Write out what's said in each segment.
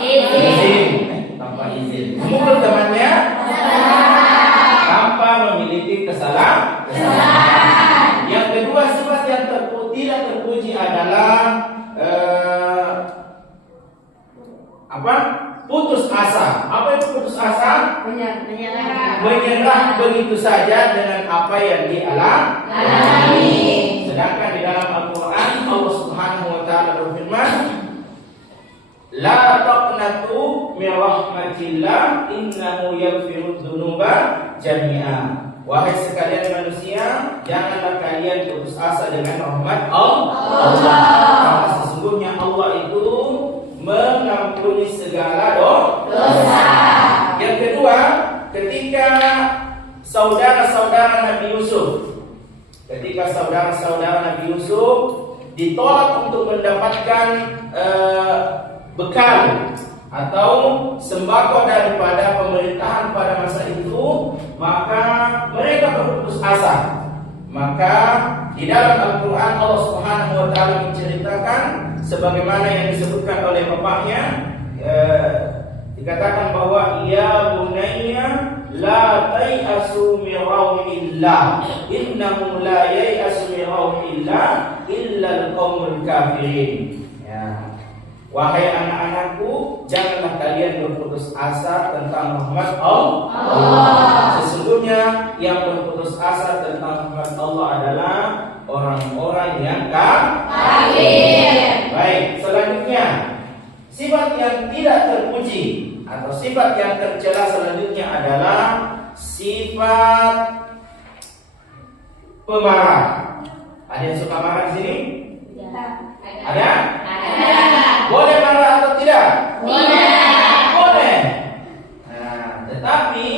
izin. Tanpa izin. Memukul temannya tanpa memiliki kesalahan. Yang kedua, sifat yang tidak terpuji adalah putus asa. Apa itu putus asa? Menyerah begitu saja dengan apa yang dialami. Sedangkan di dalam Al-Quran Allah Subhanahu wa Ta'ala berfirman, La taqnatu min rahmatillah innahu yaghfiru dzunuba jami'a. Wahai sekalian manusia, janganlah kalian putus asa dengan rahmat Allah. Karena sesungguhnya Allah itu mengampuni segala dosa. Yang kedua, ketika saudara-saudara Nabi Yusuf ditolak untuk mendapatkan bekal atau sembako daripada pemerintahan pada masa itu, maka mereka berputus asa. Maka di dalam Al-Quran Allah Subhanahu wa Ta'ala menceritakan sebagaimana yang disebutkan oleh bapaknya, dikatakan bahwa ya bunayya la tai'asu min rauhillah innahu la yai'asu min rauhillah illa al-qaumul kafirin. Wahai anak-anakku, janganlah kalian berputus asa tentang rahmat Allah. Sesungguhnya yang berputus asa tentang rahmat Allah adalah orang-orang yang kafir. Baik, selanjutnya sifat yang tidak terpuji atau sifat yang tercela selanjutnya adalah sifat pemarah. Ada yang suka marah di sini? Ada? Boleh marah atau tidak? Boleh. Nah, tetapi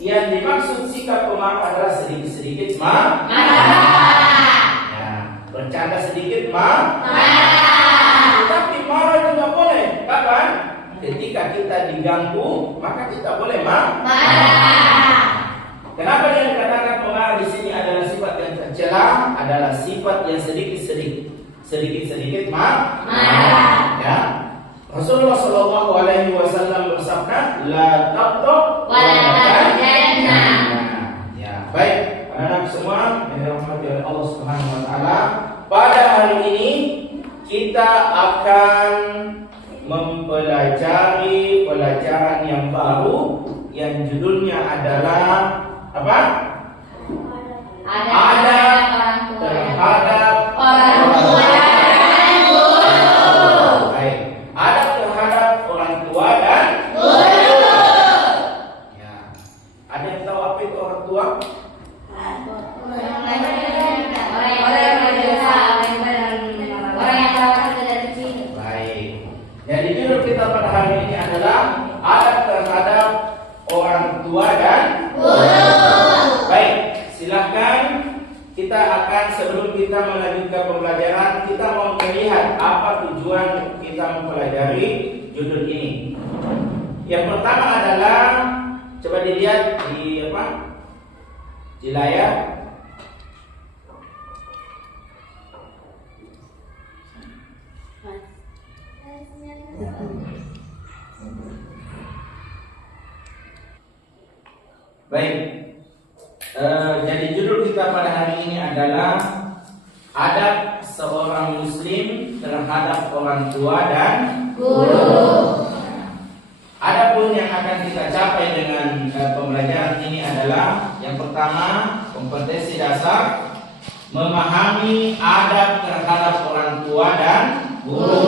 yang dimaksud sikap pemarah adalah sedikit-sedikit marah. Nah, bercanda sedikit marah. Tetapi marah juga boleh. Kapan? Ketika kita diganggu, maka kita boleh marah. Kenapa yang dikatakan pemarah di sini adalah sifat yang tercela? Adalah sifat yang sedikit-sedikit marah. Ya. Rasulullah Shallallahu Alaihi Wasallam bersabda, la taqtab wa la tajannah. Ya, baik, anak-anak semua yang dirahmati oleh Allah Subhanahu Wa Taala, pada hari ini kita akan mempelajari pelajaran yang baru yang judulnya adalah apa? Adab terhadap orang tua. Sebelum kita melanjutkan pembelajaran, kita mau melihat apa tujuan kita mempelajari judul ini. Yang pertama adalah, coba dilihat di di layar. Baik. Jadi judul kita pada hari ini adalah adab seorang muslim terhadap orang tua dan guru. Adapun yang akan kita capai dengan pembelajaran ini adalah yang pertama, kompetensi dasar memahami adab terhadap orang tua dan guru.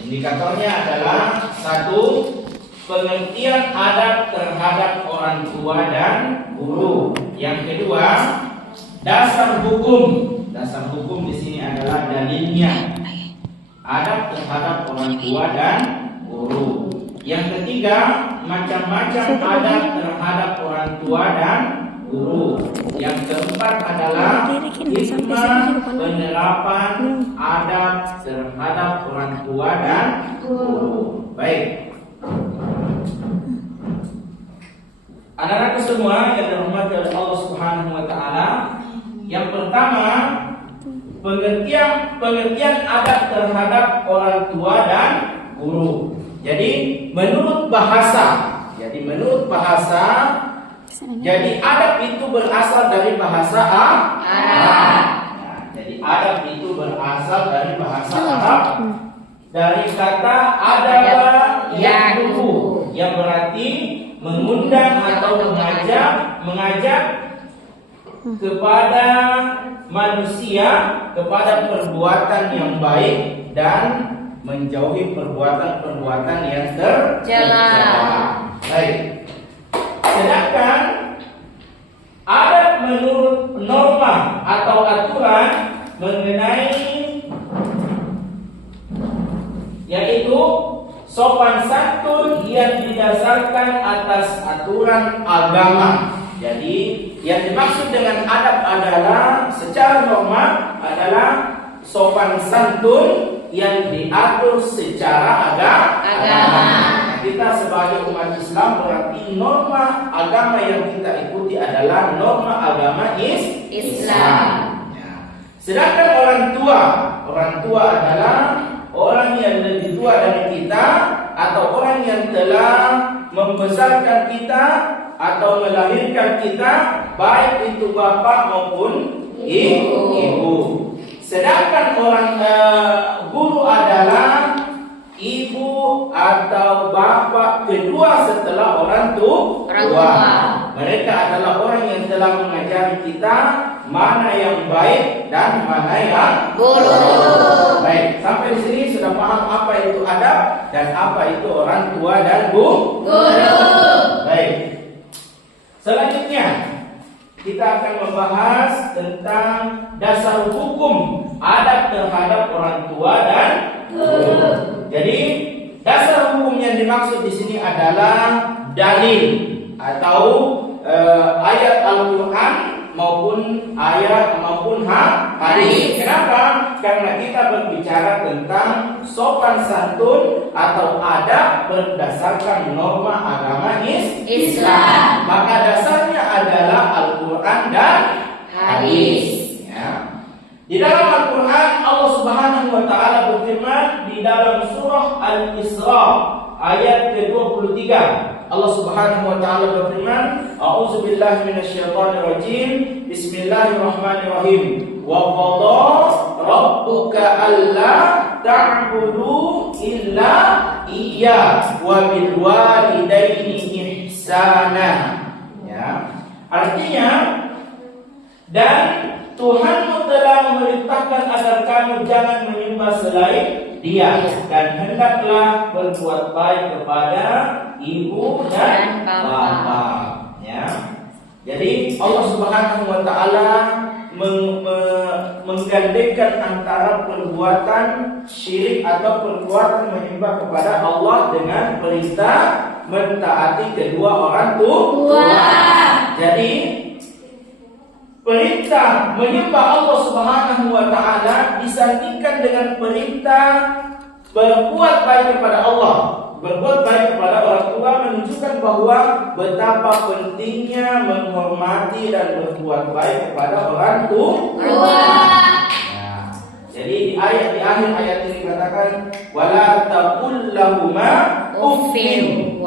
Indikatornya adalah 1. Pengertian adab terhadap orang tua dan guru. Yang kedua, dasar hukum. Dasar hukum di sini adalah dalilnya. Adab terhadap orang tua dan guru. Yang ketiga, macam-macam adab terhadap orang tua dan guru. Yang keempat adalah hikmah penerapan adab terhadap orang tua dan guru. Baik. Anak-anak semua yang dirahmati oleh Allah Subhanahu wa Ta'ala, yang pertama, pengertian adab terhadap orang tua dan guru. Jadi menurut bahasa, jadi adab itu berasal dari bahasa Arab. Nah, jadi adab itu berasal dari bahasa Arab. Dari kata adaba ya'dubu, yang berarti mengundang atau mengajak kepada manusia kepada perbuatan yang baik dan menjauhi perbuatan-perbuatan yang tercela. Baik. Sedangkan adab menurut norma atau aturan mengenai yaitu sopan santun yang didasarkan atas aturan agama. Jadi yang dimaksud dengan adab adalah secara norma adalah sopan santun yang diatur secara agama. Kita sebagai umat Islam berarti norma agama yang kita ikuti adalah norma agama Islam. Sedangkan orang tua adalah orang yang lebih tua dari kita atau orang yang telah membesarkan kita atau melahirkan kita, baik itu bapak maupun ibu. Sedangkan orang guru adalah ibu atau bapak kedua setelah orang tua. Mereka adalah orang yang telah mengajari kita mana yang baik dan mana yang buruk. Baik, sampai di sini sudah paham apa itu adab dan apa itu orang tua dan guru. Baik. Selanjutnya kita akan membahas tentang dasar hukum adab terhadap orang tua dan guru. Jadi dasar hukum yang dimaksud di sini adalah dalil atau ayat Al-Quran maupun hadis. Kenapa? Karena kita berbicara tentang sopan santun atau adab berdasarkan norma agama Islam. Maka dasarnya adalah Al-Quran dan hadis. Ya. Di dalam Al-Quran Allah Subhanahu wa taala berfirman di dalam surah Al-Isra ayat ke-23. Allah Subhanahu wa taala berfirman, "A'udzubillahi minasyaitonirrajim. Bismillahirrahmanirrahim. Wa qada rabbuka alla ta'budu illa iyyah wa bil walidaini ihsana." Ya. Artinya, dan Tuhanmu telah memerintahkan agar kamu jangan menyembah selain Dia, dan hendaklah berbuat baik kepada ibu dan bapak. Ya. Jadi Allah Subhanahu wa taala menggandakan antara perbuatan syirik atau perbuatan menyembah kepada Allah dengan perintah mentaati kedua orang tua. Jadi perintah menyembah Allah Subhanahu wa taala disandingkan dengan perintah berbuat baik kepada Allah. Berbuat baik kepada orang tua menunjukkan bahwa betapa pentingnya menghormati dan berbuat baik kepada orang tua. Nah, jadi di akhir ayat ini dikatakan wala taqul lahuma uffin.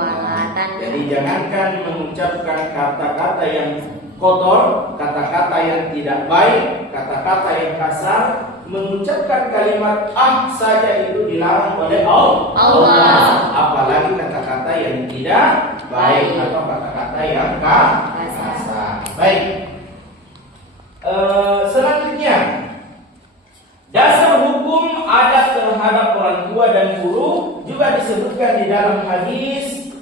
Jadi jangankan mengucapkan kata-kata yang kotor, kata-kata yang tidak baik, kata-kata yang kasar. Mengucapkan kalimat saja itu dilarang oleh Allah. Apalagi kata-kata yang tidak baik atau kata-kata yang kasar. Baik. Selanjutnya, dasar hukum adab terhadap orang tua dan guru juga disebutkan di dalam hadis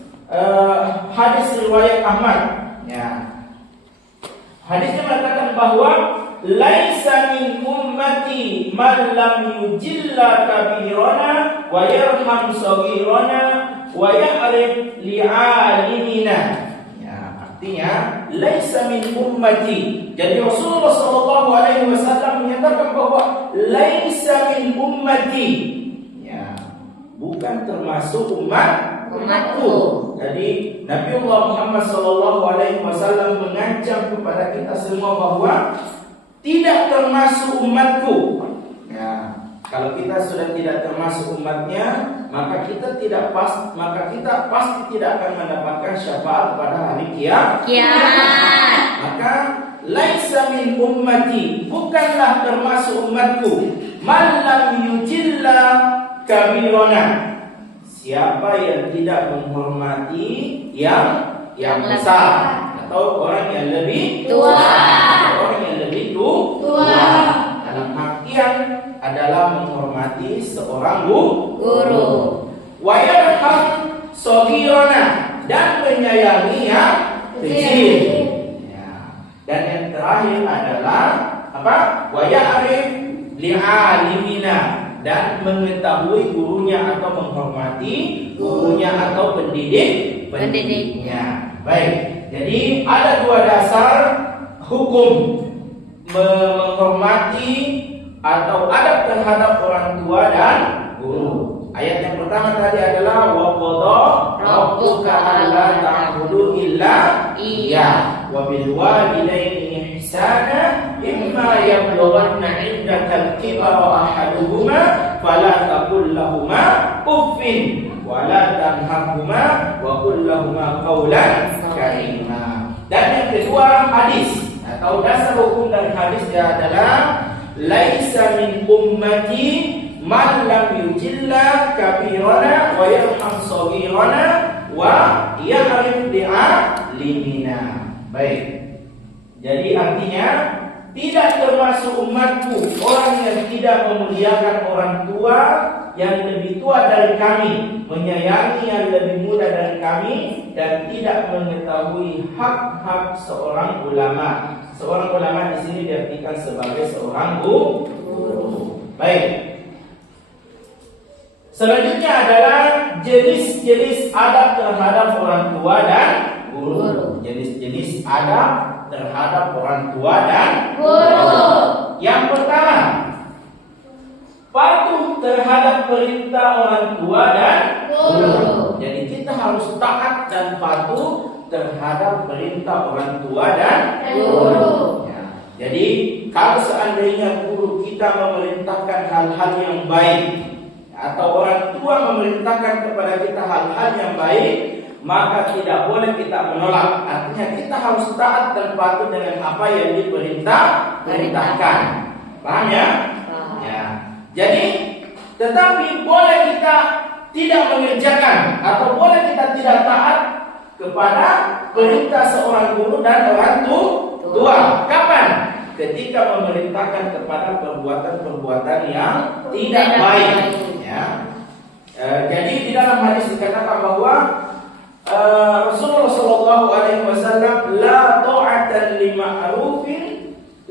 riwayat Ahmad. Ya. Hadisnya mengatakan bahwa laisa min ummati man lam yujilla kabirana wa yarham saghirana wa ya'rif li'alimina. Ya, artinya laisa min ummati. Jadi Rasulullah sallallahu alaihi wasallam menyatakan bahwa laisa min ummati. Ya, bukan termasuk umatku. Jadi Nabiullah Muhammad sallallahu alaihi wasallam mengancam kepada kita semua bahwa tidak termasuk umatku. Ya, Kalau kita sudah tidak termasuk umatnya, maka kita pasti tidak akan mendapatkan syafaat pada hari kiamat. Maka laisa min ummati, bukanlah termasuk umatku, man lam yujilla kabirona, siapa yang tidak menghormati yang besar atau orang yang lebih tua. Dalam artian adalah menghormati seorang guru. Wa yarham shaghirana, dan menyayangi yang kecil. Dan yang terakhir adalah apa? Wa ya'rif li'alimina, dan mengetahui gurunya atau menghormati gurunya atau pendidiknya. Baik. Jadi ada dua dasar hukum menghormati atau adab terhadap orang tua dan guru. Ayat yang pertama tadi adalah wa qadha rabbuka alla ta'budu illa iyyah wa bil walidayni ihsana imma yablughanna 'indaka al-kibara ahaduhuma fala taqul lahumā uffin wa la tanharhumā wa qul lahumā qawlan karīmā. Dan yang kedua, hadis atau dasar hukum dari hadis adalah laisa min ummati man lam yujilla kabirana wa yarham shaghirana wa ya'rif li'alimina. Baik. Jadi artinya tidak termasuk umatku orang yang tidak memuliakan orang tua yang lebih tua dari kami, menyayangi yang lebih muda dari kami, dan tidak mengetahui hak-hak seorang ulama. Seorang ulama di sini diartikan sebagai seorang guru. Baik. Selanjutnya adalah jenis-jenis adab terhadap orang tua dan guru. Jenis-jenis adab terhadap orang tua dan guru. Yang pertama, patuh terhadap perintah orang tua dan guru. Jadi kita harus taat dan patuh terhadap perintah orang tua dan guru. Ya. Jadi kalau seandainya guru kita memerintahkan hal-hal yang baik atau orang tua memerintahkan kepada kita hal-hal yang baik, maka tidak boleh kita menolak. Artinya kita harus taat dan patuh dengan apa yang diperintahkan. Paham ya? Ya. Jadi, tetapi boleh kita tidak mengerjakan atau boleh kita tidak taat kepada perintah seorang guru dan orang tua. Kapan? Ketika memerintahkan kepada perbuatan-perbuatan yang tidak baik. Ya. Jadi di dalam hadis dikatakan bahwa Rasulullah Shallallahu Alaihi Wasallam la ta'atan li ma'rufin,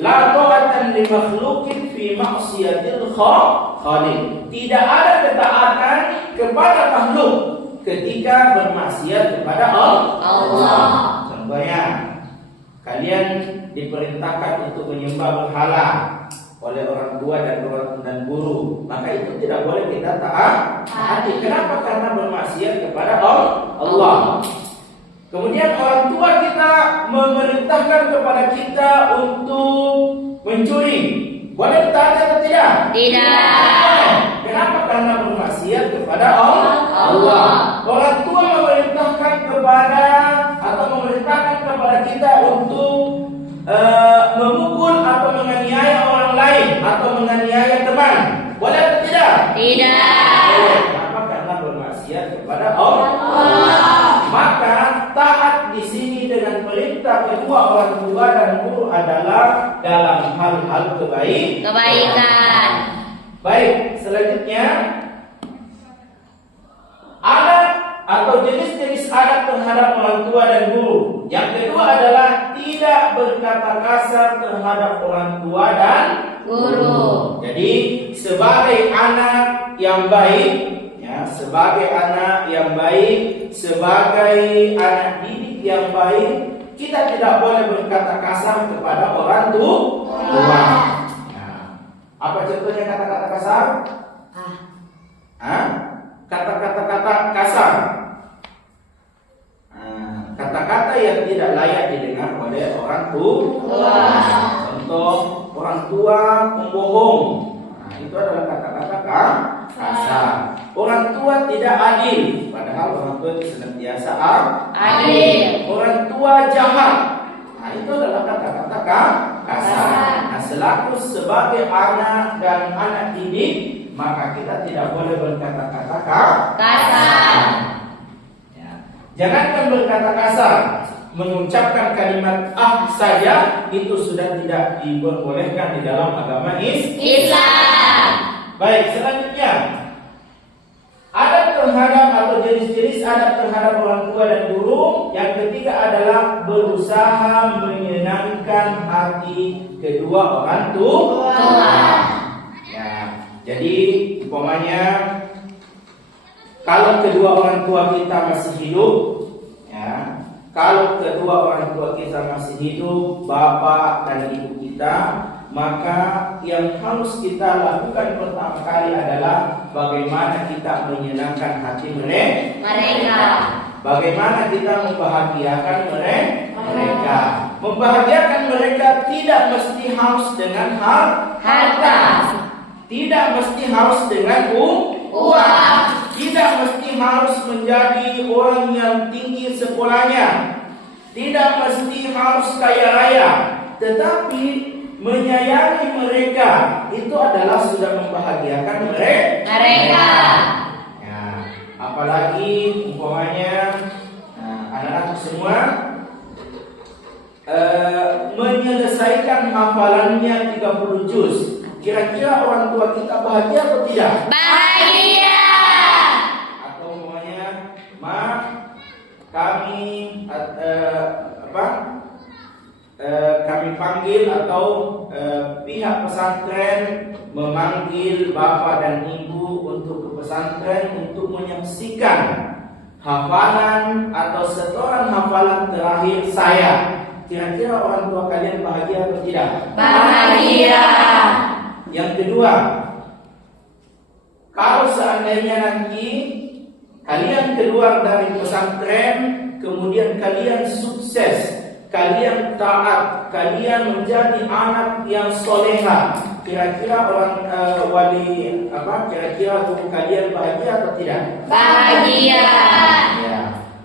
la ta'atan li makhluqin fi maksiatil khaliq. Tidak ada ketaatan kepada makhluk ketika bermaksiat kepada Allah. Contohnya, kalian diperintahkan untuk menyembah berhala oleh orang tua dan guru, maka itu tidak boleh kita taati. Kenapa? Karena bermaksiat kepada Allah. Kemudian orang tua kita memerintahkan kepada kita untuk mencuri, boleh taati atau tidak? Tidak. Kenapa? Karena bermaksiat kepada Allah. Orang tua memerintahkan kepada kita untuk memukul atau menganiaya orang lain atau menganiaya teman, boleh atau tidak? Tidak. Kenapa? Karena bermaksiat kepada Allah. Maka taat di sini dengan perintah kedua orang tua dan guru adalah dalam hal-hal kebaikan. Baik, selanjutnya adab atau jenis-jenis adab terhadap orang tua dan guru. Yang kedua adalah tidak berkata kasar terhadap orang tua dan guru. Jadi sebagai anak yang baik, ya, sebagai anak yang baik, sebagai anak didik yang baik, kita tidak boleh berkata kasar kepada orang tua. Apa contohnya kata-kata kasar? Kata-kata kasar. Kata-kata yang tidak layak didengar oleh orang tua. Contoh, orang tua pembohong. Itu itu adalah kata-kata kasar. Orang tua tidak adil, padahal orang tua itu senantiasa adil. Orang tua jahat, nah itu adalah kata-kata kasar. Nah, selaku sebagai anak dan anak didik, maka kita tidak boleh berkata-kata kasar. Ya. Jangankan berkata kasar, mengucapkan kalimat saja itu sudah tidak diperbolehkan di dalam agama Islam. Baik, selanjutnya adab terhadap atau jenis-jenis adab terhadap orang tua dan guru. Yang ketiga adalah berusaha menyenangkan hati kedua orang tua. Ya, jadi umpamanya kalau kedua orang tua kita masih hidup, ya, kalau kedua orang tua kita masih hidup, bapak dan ibu kita, maka yang harus kita lakukan pertama kali adalah bagaimana kita menyenangkan hati mereka. Bagaimana kita membahagiakan mereka. Membahagiakan mereka tidak mesti harus dengan harta. Tidak mesti harus dengan uang. Tidak mesti harus menjadi orang yang tinggi sekolahnya. Tidak mesti harus kaya raya. Tetapi menyayangi mereka itu adalah sudah membahagiakan mereka. Ya, apalagi umpamanya anak-anak semua menyelesaikan hafalannya 30 juz. Kira-kira orang tua kita bahagia atau tidak? Bahagia. Atau umpamanya, kami kami panggil atau pihak pesantren memanggil bapak dan ibu untuk ke pesantren untuk menyaksikan hafalan atau setoran hafalan terakhir saya. Kira-kira orang tua kalian bahagia atau tidak? Bahagia. Yang kedua, kalau seandainya nanti kalian keluar dari pesantren, kemudian kalian sukses, kalian taat, kalian menjadi anak yang soleha, kira-kira orang kira-kira guru kalian bahagia atau tidak? Bahagia. Ya.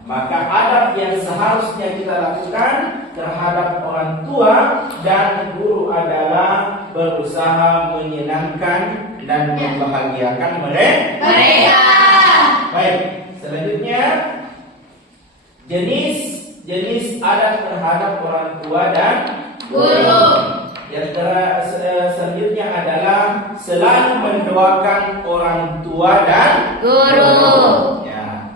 Maka adab yang seharusnya kita lakukan terhadap orang tua dan guru adalah berusaha menyenangkan dan membahagiakan mereka. Baik, selanjutnya jenis adab terhadap orang tua dan guru. Yang selanjutnya adalah selalu mendoakan orang tua dan guru. Ya.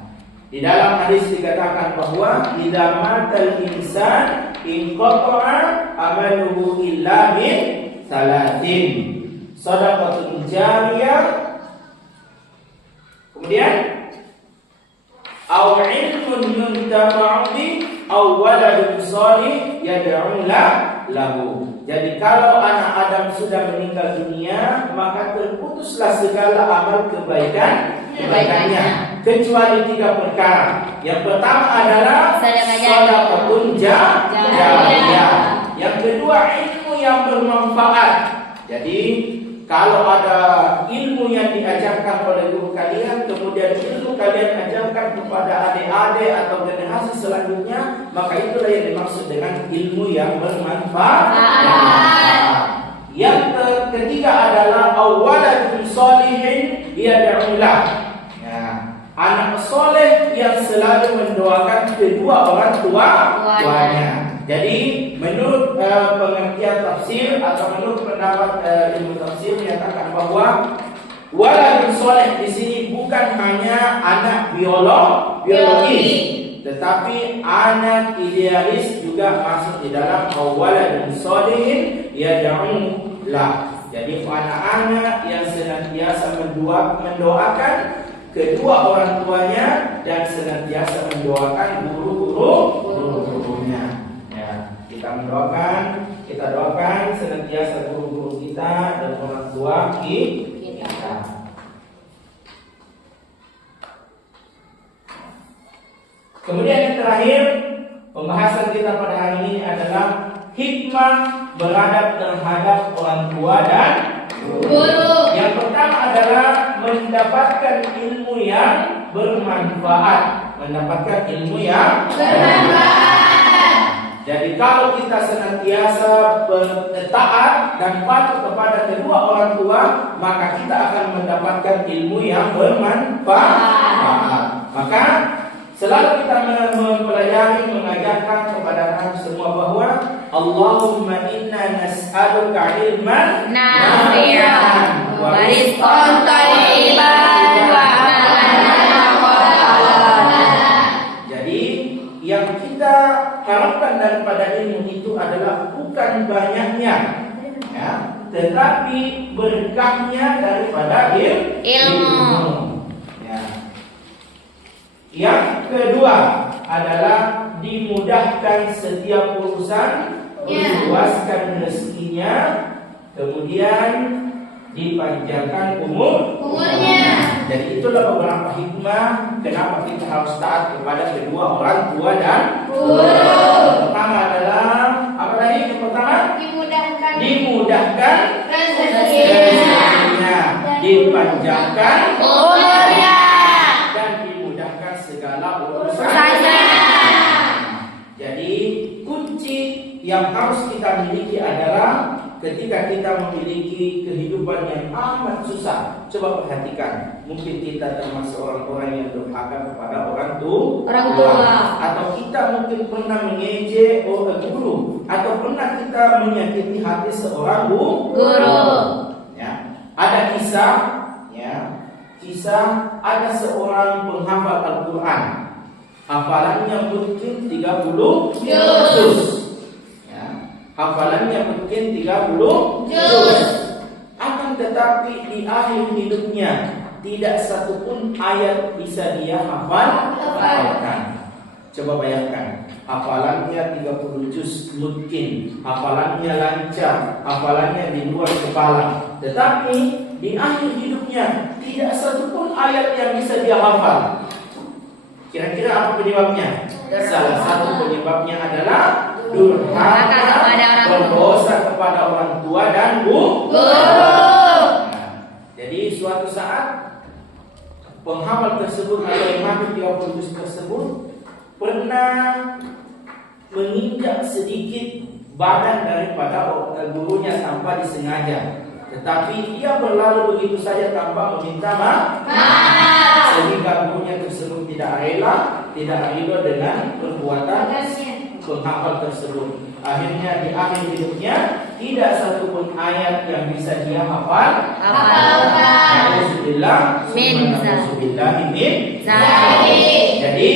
Di dalam hadis dikatakan bahwa idza matal insan inqata'a amaluhu illa min salatin. Shadaqatun jariyah. Kemudian aw ilmun yuntafa'u bi aw waladun shalih yad'u lahu. Jadi kalau anak Adam sudah meninggal dunia, maka terputuslah segala amal kebaikannya, kecuali 3 perkara. Yang pertama adalah sedekah jariyah. Yang kedua ilmu yang bermanfaat. Jadi kalau ada ilmu yang diajarkan oleh guru kalian, kemudian ilmu kalian ajarkan kepada adik-adik atau generasi selanjutnya, maka itulah yang dimaksud dengan ilmu yang bermanfaat. Yang ketiga adalah awaladun sholihin yad'u lahu. Anak soleh yang selalu mendoakan kedua orang tuanya. Jadi menurut pengertian tafsir atau menurut pendapat ilmu tafsir menyatakan bahwa waladun soleh di sini bukan hanya anak biologis, tetapi anak idealis juga masuk di dalam waladun sholihin yad'u lahu. Jadi anak-anak yang senantiasa mendoakan kedua orang tuanya dan senantiasa mendoakan guru-gurunya. Ya, kita doakan senantiasa guru-guru kita dan orang tua kita. Kemudian yang terakhir, pembahasan kita pada hari ini adalah hikmah beradab terhadap orang tua dan guru. Yang adalah mendapatkan ilmu yang bermanfaat. Mendapatkan ilmu yang bermanfaat. Jadi kalau kita senantiasa taat dan patuh kepada kedua orang tua, maka kita akan mendapatkan ilmu yang bermanfaat. Maka selalu kita mempelajari, mengajarkan kepada kami semua bahwa Allahumma inna nas'aluka ilman nafi'an wa rizqan thayyiban wa amalan mutaqabbalan. Jadi yang kita harapkan daripada ilmu itu adalah bukan banyaknya, ya, tetapi berkahnya daripada ilmu. Ya. Yang kedua adalah dimudahkan setiap urusan, diluaskan rezekinya, kemudian dipanjangkan umurnya. Jadi itulah beberapa hikmah kenapa kita harus taat kepada kedua orang tua dan guru. Pertama adalah apa tadi? Yang pertama dimudahkan rezekinya, dipanjangkan umurnya, dan dimudahkan segala urusan. Jadi kunci yang harus kita miliki adalah ketika kita memiliki kehidupan yang amat susah. Coba perhatikan, mungkin kita termasuk orang-orang yang durhaka kepada orang tua, atau kita mungkin pernah mengejek guru, atau pernah kita menyakiti hati seorang guru. Ya, ada kisah, ada seorang penghafal Al-Quran, hafalannya mungkin 30 juz. Hafalannya mungkin 30 juz. Akan tetapi di akhir hidupnya tidak satupun ayat bisa dia hafalkan. Coba bayangkan, hafalannya 30 juz mungkin, hafalannya lancar, hafalannya di luar kepala, tetapi di akhir hidupnya tidak satupun ayat yang bisa dia hafal. Kira-kira apa penyebabnya? Salah satu penyebabnya adalah durhaka, berdosa kepada orang tua dan guru. Jadi suatu saat penghafal tersebut atau yang hafal 30 juz tersebut pernah menginjak sedikit badan daripada gurunya tanpa disengaja, tetapi dia berlalu begitu saja tanpa meminta maaf, sehingga gurunya tersebut tidak rela, tidak ridho dengan perbuatan penghafal tersebut. Akhirnya di akhir hidupnya tidak satupun ayat yang bisa dia hafalkan. Alhamdulillah. Jadi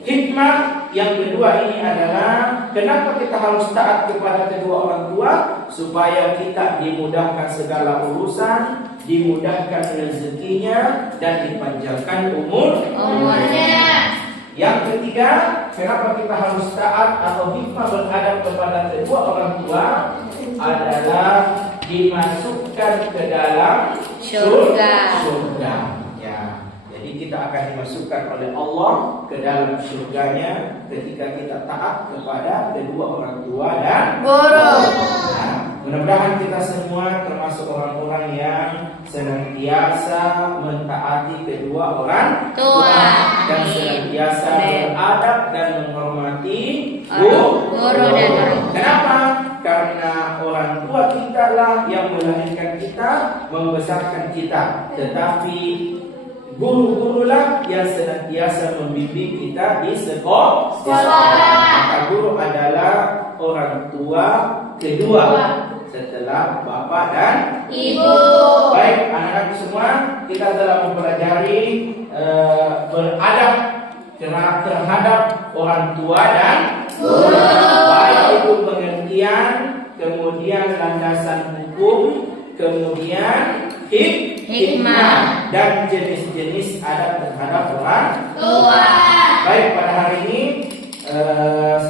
hikmah yang kedua ini adalah kenapa kita harus taat kepada kedua orang tua, supaya kita dimudahkan segala urusan, dimudahkan rezekinya, dan dipanjangkan umurnya. Yang ketiga, kenapa kita harus taat atau hikmah beradab kepada kedua orang tua adalah dimasukkan ke dalam surga. Ya, jadi kita akan dimasukkan oleh Allah ke dalam surganya ketika kita taat kepada kedua orang tua dan guru. Nah, mudah-mudahan kita semua termasuk orang-orang yang senantiasa mentaati kedua orang tua dan senantiasa beradab dan menghormati guru dan orang. Kenapa? Karena orang tua kita lah yang melahirkan kita, membesarkan kita, tetapi guru-gurulah yang senantiasa membimbing kita di sekolah. Maka guru adalah orang tua kedua setelah bapak dan ibu. Baik anak-anak semua, kita telah mempelajari beradab terhadap orang tua dan guru. Baik itu pengertian, kemudian landasan hukum, kemudian hikmah dan jenis-jenis adab terhadap orang tua. Baik, pada hari ini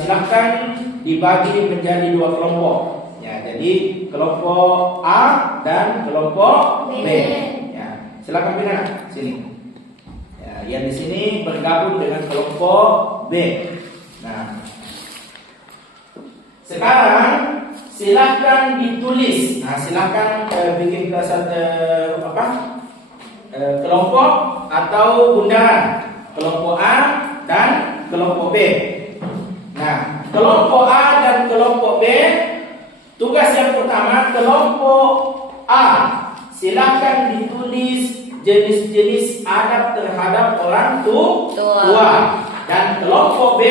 silahkan dibagi menjadi dua kelompok. Ya, jadi kelompok A dan kelompok B. Ya, silakan pindah sini. Ya, yang di sini bergabung dengan kelompok B. Nah, sekarang silahkan ditulis. Nah, silahkan bikin kelompok atau bundaran, kelompok A dan kelompok B. Nah, kelompok A dan kelompok B, tugas yang pertama, kelompok A silakan ditulis jenis-jenis adab terhadap orang tua. Dan kelompok B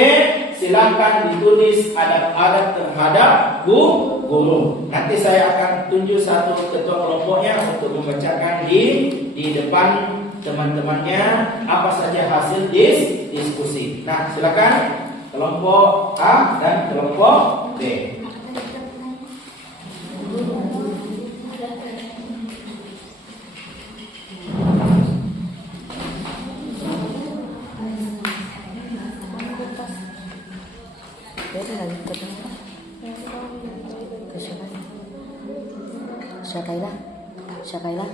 silakan ditulis adab-adab terhadap guru. Nanti saya akan tunjuk satu ketua kelompoknya untuk membacakan di depan teman-temannya apa saja hasil diskusi. Nah, silakan kelompok A dan kelompok B. Syakaila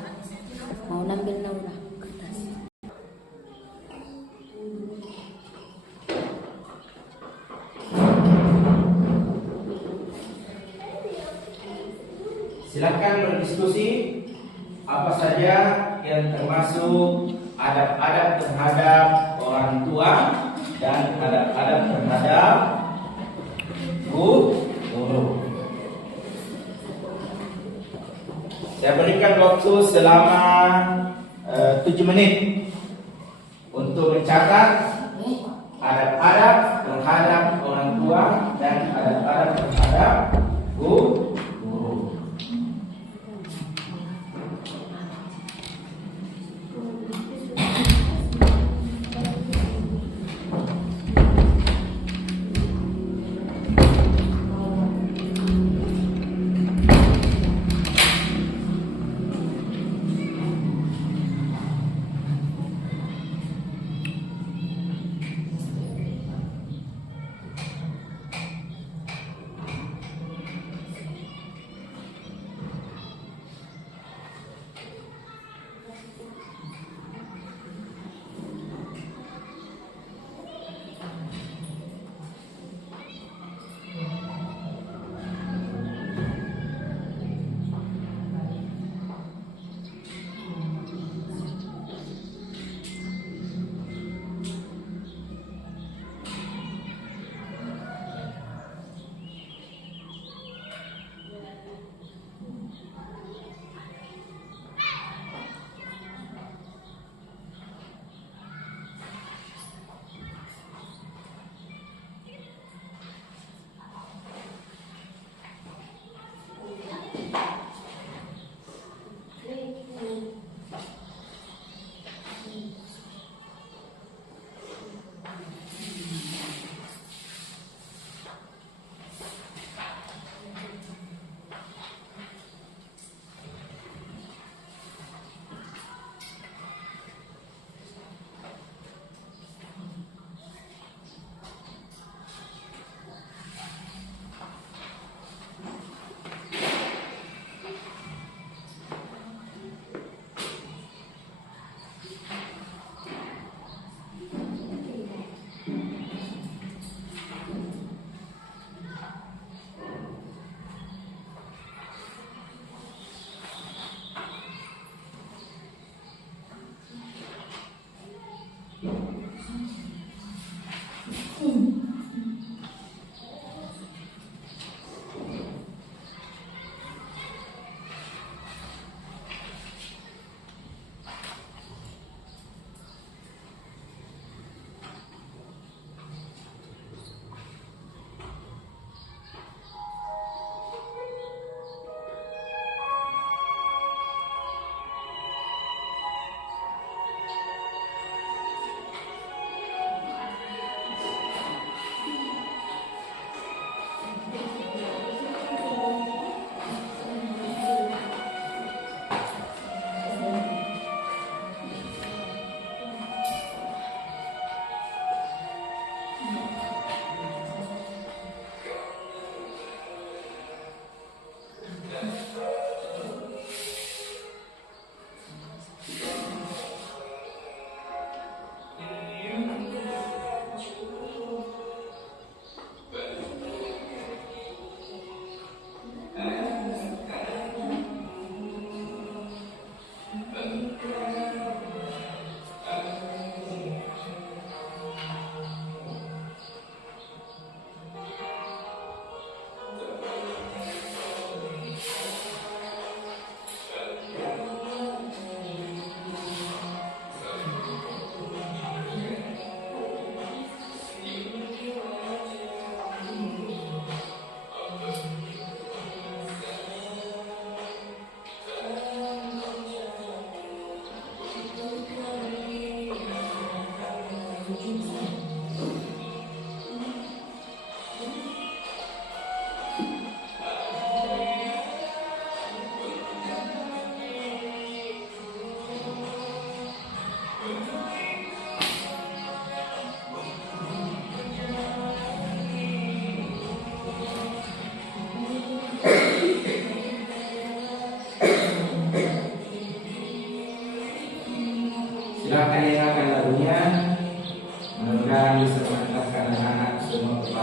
mau nambil naura kertas. Silakan berdiskusi apa saja yang termasuk adab-adab terhadap orang tua dan adab-adab terhadap guru. Saya berikan waktu selama 7 menit untuk mencatat adab-adab terhadap orang tua dan adab-adab terhadap guru.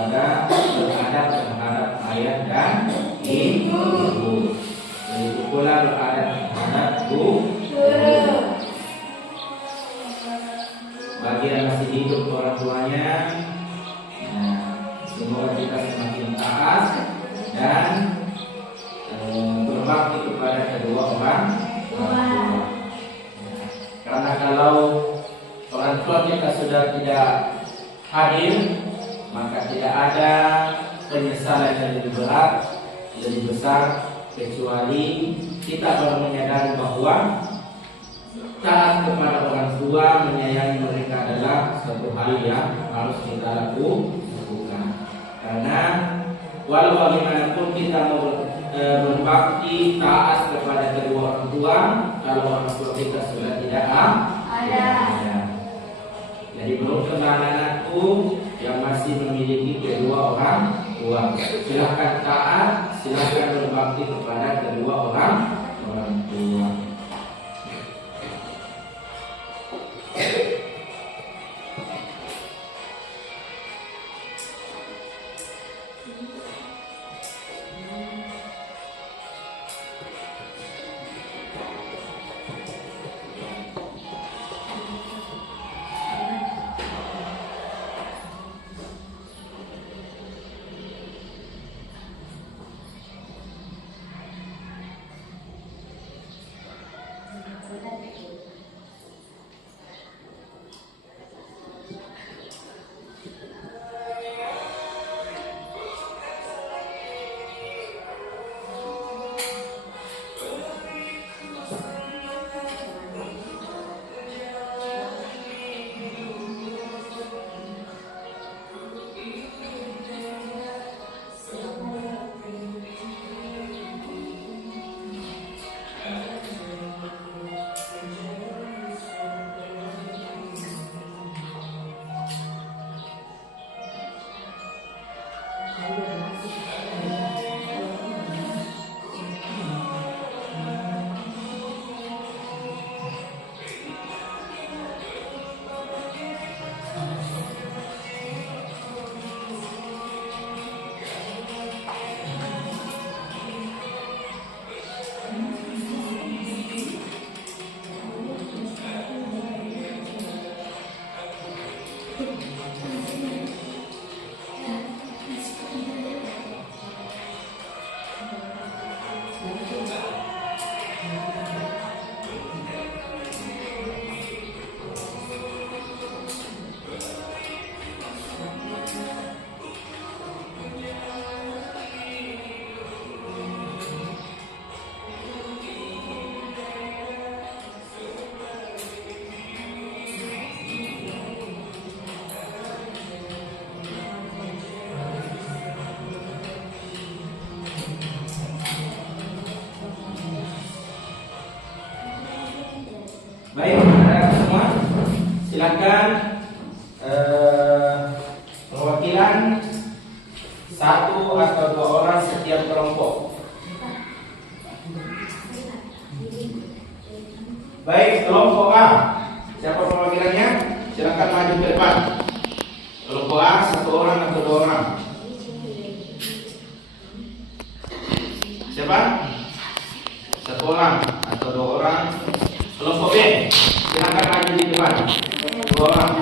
waspada, beradab terhadap ayah dan ibu. Begitu pula beradab terhadap guru. Bagi yang masih hidup orang tuanya, semoga kita semakin taat dan berbakti kepada kedua orang tua. Karena kalau orang tua kita sudah tidak hadir, maka tidak ada penyesalan yang lebih berat, lebih besar, kecuali kita baru menyadari bahwa taat kepada orang tua, menyayangi mereka adalah suatu hal yang harus kita lakukan. Karena walau bagaimanapun kita mau berbakti taat kepada kedua orang tua, kalau orang tua kita sudah tidak ada. Jadi menurut anak-anakku yang masih memiliki kedua orang tua, silahkan taat, silahkan berbakti kepada kedua orang tua. Baik, anak-anak semua, silakan perwakilan satu atau dua orang setiap kelompok. Baik, kelompok A, siapa perwakilannya? Silakan maju ke depan. Kelompok A, satu orang atau dua orang. Siapa? Satu orang atau dua orang. Kelompok B, silakan maju di depan. Dua orang.